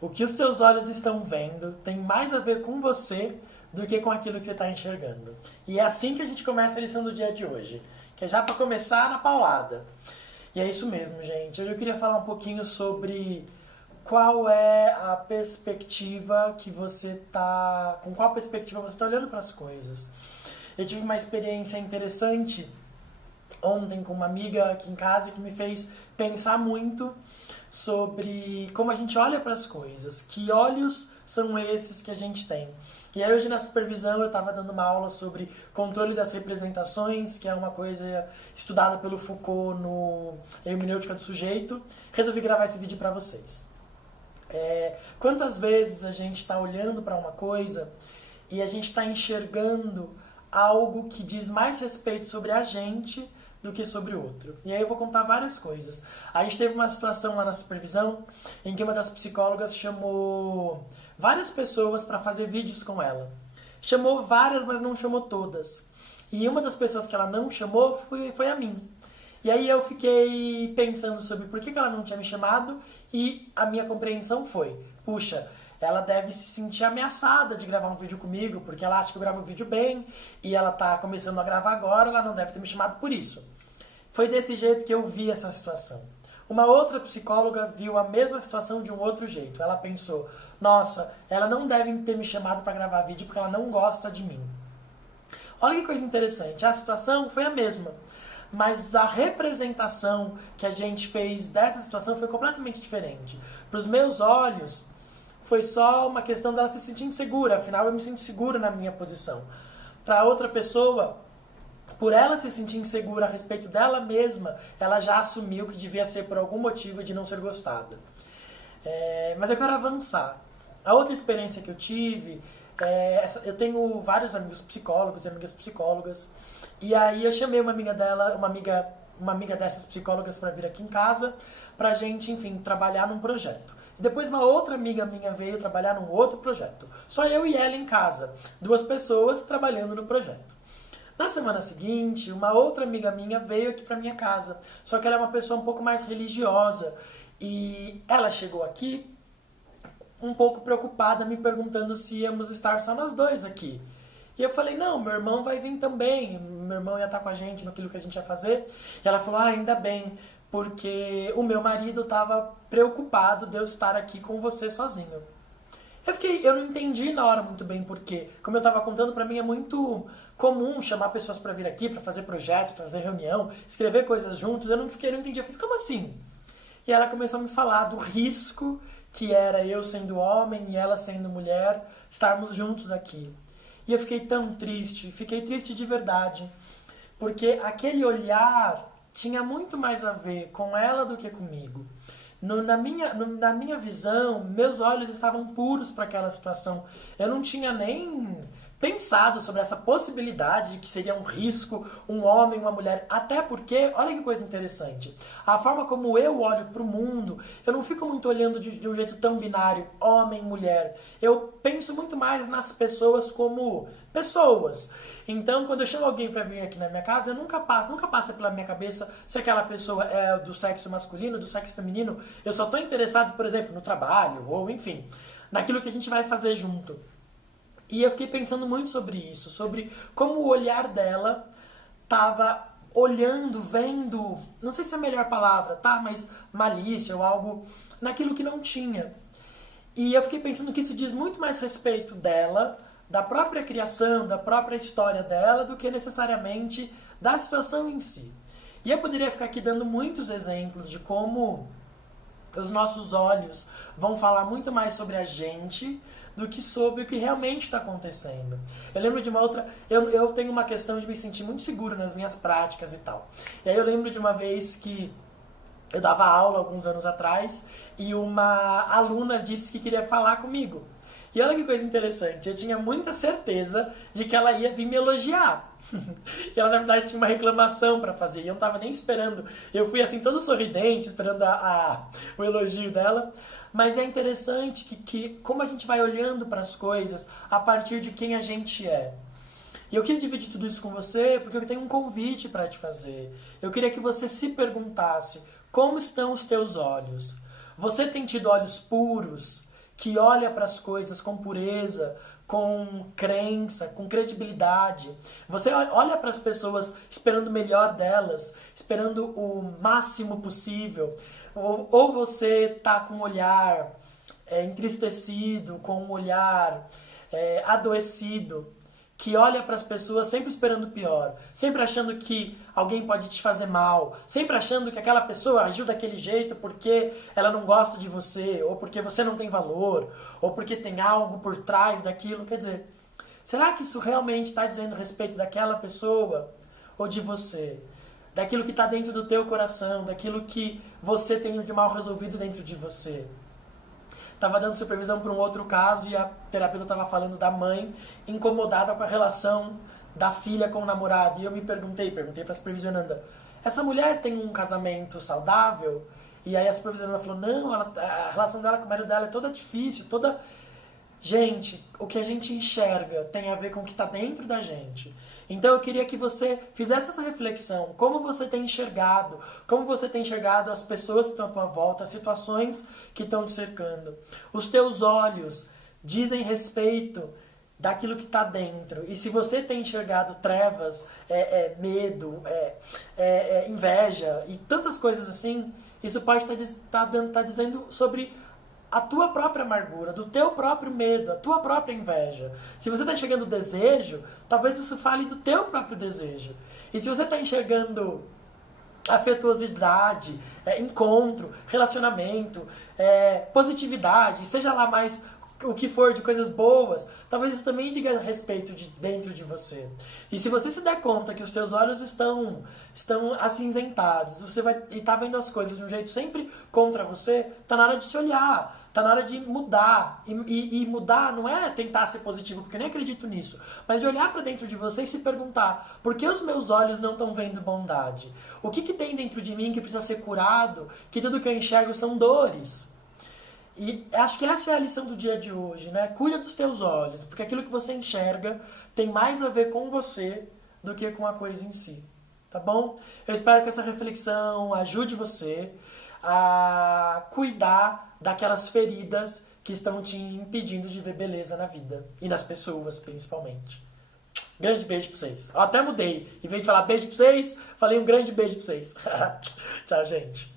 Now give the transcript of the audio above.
O que os teus olhos estão vendo tem mais a ver com você do que com aquilo que você está enxergando. E é assim que a gente começa a lição do dia de hoje, que é já para começar na paulada. E é isso mesmo, gente. Hoje eu queria falar um pouquinho sobre qual é a perspectiva que você tá, com qual perspectiva você está olhando para as coisas. Eu tive uma experiência interessante ontem com uma amiga aqui em casa que me fez pensar muito sobre como a gente olha para as coisas, que olhos são esses que a gente tem. E aí hoje na supervisão eu estava dando uma aula sobre controle das representações, que é uma coisa estudada pelo Foucault no Hermenêutica do Sujeito. Resolvi gravar esse vídeo para vocês. Quantas vezes a gente está olhando para uma coisa e a gente está enxergando algo que diz mais respeito sobre a gente do que sobre o outro. E aí eu vou contar várias coisas. A gente teve uma situação lá na supervisão em que uma das psicólogas chamou várias pessoas para fazer vídeos com ela. Chamou várias, mas não chamou todas. E uma das pessoas que ela não chamou foi a mim. E aí eu fiquei pensando sobre por que ela não tinha me chamado e a minha compreensão foi, puxa, ela deve se sentir ameaçada de gravar um vídeo comigo, porque ela acha que eu gravo o vídeo bem e ela tá começando a gravar agora, ela não deve ter me chamado por isso. Foi desse jeito que eu vi essa situação. Uma outra psicóloga viu a mesma situação de um outro jeito. Ela pensou, nossa, ela não deve ter me chamado para gravar vídeo porque ela não gosta de mim. Olha que coisa interessante, a situação foi a mesma, mas a representação que a gente fez dessa situação foi completamente diferente. Para os meus olhos, foi só uma questão dela se sentir insegura, afinal eu me sinto segura na minha posição. Para outra pessoa, por ela se sentir insegura a respeito dela mesma, ela já assumiu que devia ser por algum motivo de não ser gostada. Mas eu quero avançar. A outra experiência que eu tive, eu tenho vários amigos psicólogos e amigas psicólogas, e aí eu chamei uma amiga dela, uma amiga dessas psicólogas para vir aqui em casa, pra gente, enfim, trabalhar num projeto. E depois uma outra amiga minha veio trabalhar num outro projeto. Só eu e ela em casa. 2 pessoas trabalhando no projeto. Na semana seguinte, uma outra amiga minha veio aqui pra minha casa. Só que ela é uma pessoa um pouco mais religiosa. E ela chegou aqui um pouco preocupada, me perguntando se íamos estar só nós 2 aqui. E eu falei, não, meu irmão vai vir também. Meu irmão ia estar com a gente naquilo que a gente ia fazer. E ela falou, ainda bem, porque o meu marido estava preocupado de eu estar aqui com você sozinho. Eu não entendi na hora muito bem porquê. Como eu estava contando, para mim é muito comum chamar pessoas para vir aqui, para fazer projetos, para fazer reunião, escrever coisas juntos. Eu não entendi. Eu fiz, como assim? E ela começou a me falar do risco que era eu sendo homem e ela sendo mulher, estarmos juntos aqui. E eu fiquei triste de verdade, porque aquele olhar tinha muito mais a ver com ela do que comigo. Na minha visão, meus olhos estavam puros para aquela situação. Eu não tinha nem pensado sobre essa possibilidade de que seria um risco, um homem, uma mulher. Até porque, olha que coisa interessante, a forma como eu olho para o mundo, eu não fico muito olhando de um jeito tão binário, homem, mulher. Eu penso muito mais nas pessoas como pessoas. Então, quando eu chamo alguém para vir aqui na minha casa, eu nunca passa pela minha cabeça se aquela pessoa é do sexo masculino, do sexo feminino. Eu só estou interessado, por exemplo, no trabalho, ou enfim, naquilo que a gente vai fazer junto. E eu fiquei pensando muito sobre isso, sobre como o olhar dela estava olhando, vendo, não sei se é a melhor palavra, tá? Mas malícia ou algo naquilo que não tinha. E eu fiquei pensando que isso diz muito mais respeito dela, da própria criação, da própria história dela, do que necessariamente da situação em si. E eu poderia ficar aqui dando muitos exemplos de como os nossos olhos vão falar muito mais sobre a gente do que sobre o que realmente está acontecendo. Eu lembro de uma outra... Eu tenho uma questão de me sentir muito seguro nas minhas práticas e tal. E aí eu lembro de uma vez que eu dava aula alguns anos atrás e uma aluna disse que queria falar comigo. E olha que coisa interessante, eu tinha muita certeza de que ela ia vir me elogiar. E ela, na verdade, tinha uma reclamação para fazer, e eu não estava nem esperando. Eu fui assim, todo sorridente, esperando o elogio dela. Mas é interessante que como a gente vai olhando para as coisas a partir de quem a gente é. E eu quis dividir tudo isso com você porque eu tenho um convite para te fazer. Eu queria que você se perguntasse, como estão os teus olhos? Você tem tido olhos puros que olha para as coisas com pureza, com crença, com credibilidade. Você olha para as pessoas esperando o melhor delas, esperando o máximo possível. Ou você tá com um olhar entristecido, com um olhar adoecido, que olha para as pessoas sempre esperando o pior, sempre achando que alguém pode te fazer mal, sempre achando que aquela pessoa agiu daquele jeito porque ela não gosta de você, ou porque você não tem valor, ou porque tem algo por trás daquilo. Quer dizer, será que isso realmente está dizendo respeito daquela pessoa ou de você? Daquilo que está dentro do teu coração, daquilo que você tem de mal resolvido dentro de você? Estava dando supervisão para um outro caso e a terapeuta estava falando da mãe incomodada com a relação da filha com o namorado. E eu perguntei para a supervisionanda, essa mulher tem um casamento saudável? E aí a supervisionanda falou, não, a relação dela com o marido dela é toda difícil, toda... Gente, o que a gente enxerga tem a ver com o que está dentro da gente. Então eu queria que você fizesse essa reflexão. Como você tem enxergado? Como você tem enxergado as pessoas que estão à tua volta, as situações que estão te cercando? Os teus olhos dizem respeito daquilo que está dentro. E se você tem enxergado trevas, medo, inveja e tantas coisas assim, isso pode estar dizendo sobre a tua própria amargura, do teu próprio medo, a tua própria inveja. Se você está enxergando desejo, talvez isso fale do teu próprio desejo. E se você está enxergando afetuosidade, encontro, relacionamento, positividade, seja lá mais o que for de coisas boas, talvez isso também diga a respeito de dentro de você. E se você se der conta que os teus olhos estão acinzentados, você e tá vendo as coisas de um jeito sempre contra você, tá na hora de se olhar, tá na hora de mudar. E mudar não é tentar ser positivo, porque eu nem acredito nisso, mas de olhar para dentro de você e se perguntar, por que os meus olhos não estão vendo bondade? O que tem dentro de mim que precisa ser curado, que tudo que eu enxergo são dores? E acho que essa é a lição do dia de hoje, né? Cuida dos teus olhos, porque aquilo que você enxerga tem mais a ver com você do que com a coisa em si, tá bom? Eu espero que essa reflexão ajude você a cuidar daquelas feridas que estão te impedindo de ver beleza na vida e nas pessoas, principalmente. Grande beijo pra vocês. Eu até mudei. Em vez de falar beijo pra vocês, falei um grande beijo pra vocês. Tchau, gente.